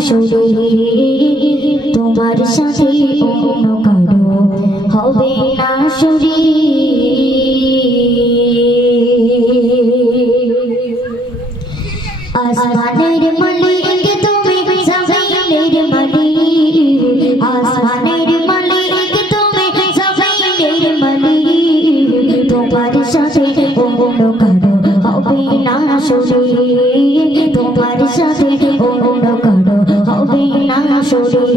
আসরে তোমার সাথে অন্য কারো হবে না আসরে। আসমানের মালিক তুমি, জমিনের মালিক, আসমানের মালিক তুমি, জমিনের মালিক, তোমার সাথে অন্য কারো হবে না আসরে, তোমার সাথে অন্য কারো হবে না আসরে।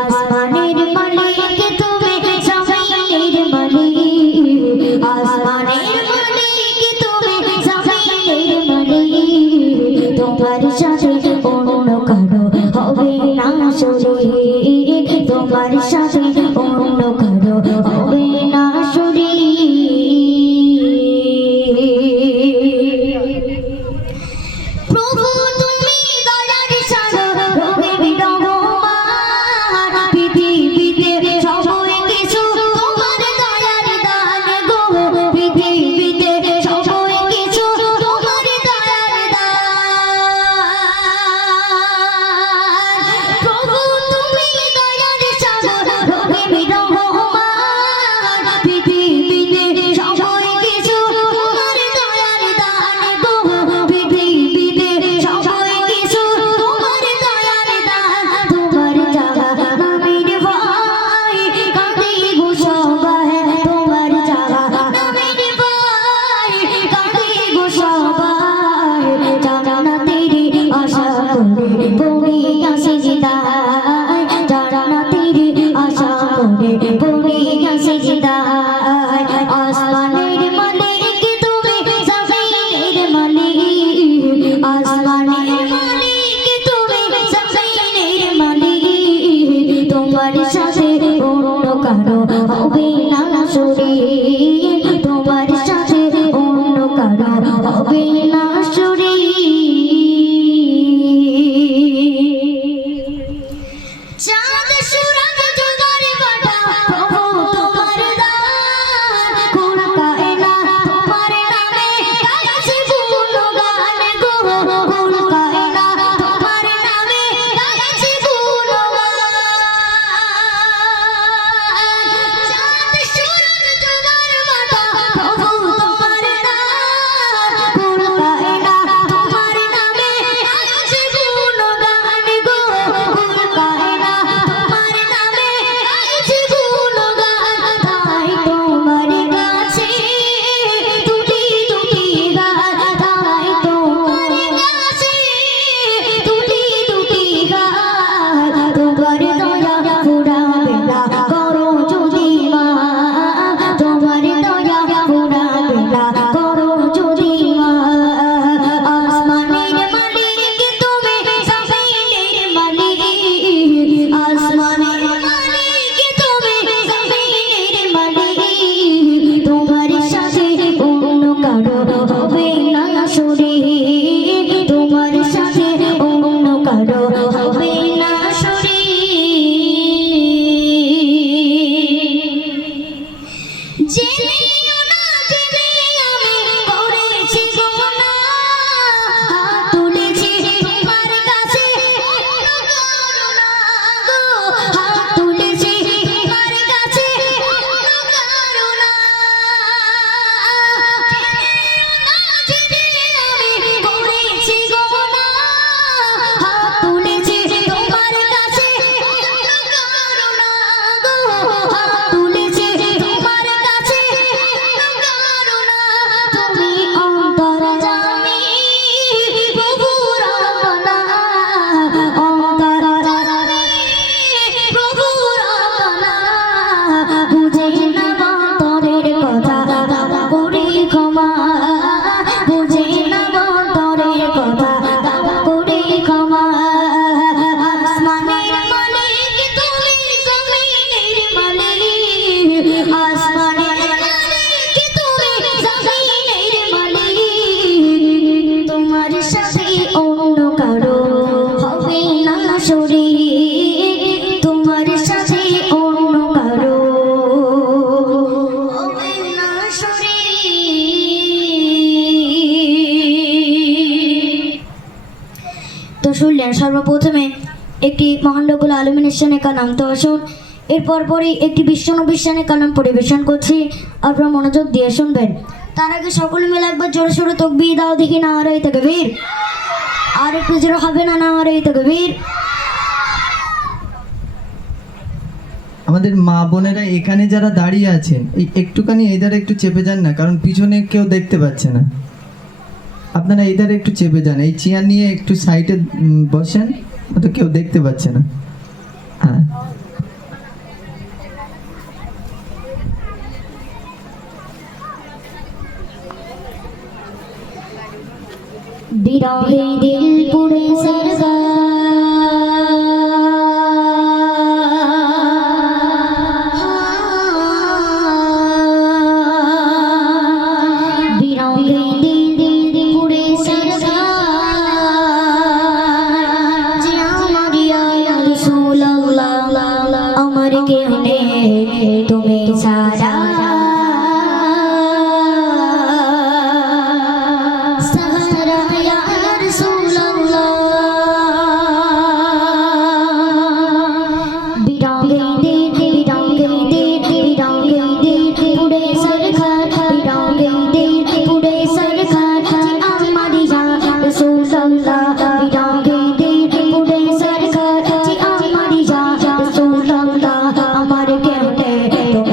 আসমানের মালিক তুমি, জমিনের মালিক, আসমানের মালিক তুমি, জমিনের মালিক, তোমার সাথে অন্য কারো হবে না আসরে, তোমার সাথে অন্য কারো হবে না আসরে। শুনলেন সর্বপ্রথমে একটি মহান রব্বুল আলামিনের শানে কালাম। তো আসুন এরপর পরই একটি বিশ্বনবীর শানে কালাম পরিবেশন করছি, আপনারা মনোযোগ দিয়ে শুনবেন। তার আগে সকলে মিলে একবার জোরে সোরে তাকবীর দাও দেখি, নারে তাকবীর। আর একটু জোরে হবে না, নারে তাকবীর। আমাদের মা বোনেরা এখানে যারা দাঁড়িয়ে আছেন এই একটুখানি এই ধারে একটু চেপে যান না, কারণ পিছনে কেউ দেখতে পাচ্ছে না। আপনারা এই ধারে একটু চেপে যান, এই চেয়ার নিয়ে একটু সাইডে বসেন, তো কেউ দেখতে পাচ্ছে না। হ্যাঁ, বিরহে দিল পুড়ে সরগা, বিরহে দিল পুড়ে সরগা, যে আমার ইয়া রাসূলুল্লাহ, আমার কেউ নেই তুমি সারা। আমার কেউ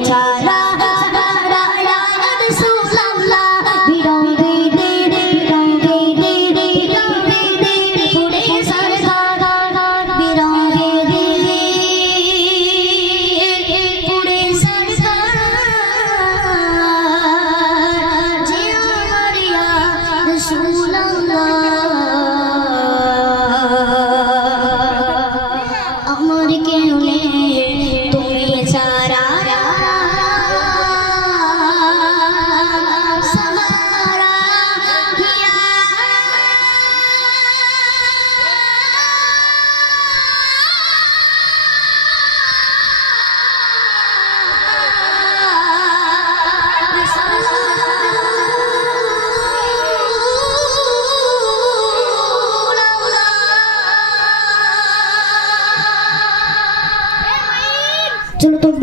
ছাড়া সাহারা রাসূলুল্লাহ বিরঙ্গে দে বিরঙ্গে দে বিরঙ্গে দে পুরে সরকার বিরঙ্গে দে পুরে সরকার জিয়া মারিয়া রাসূলুল্লাহ আমার কেউ নেই তুমি ছাড়া সাহারা চলো তো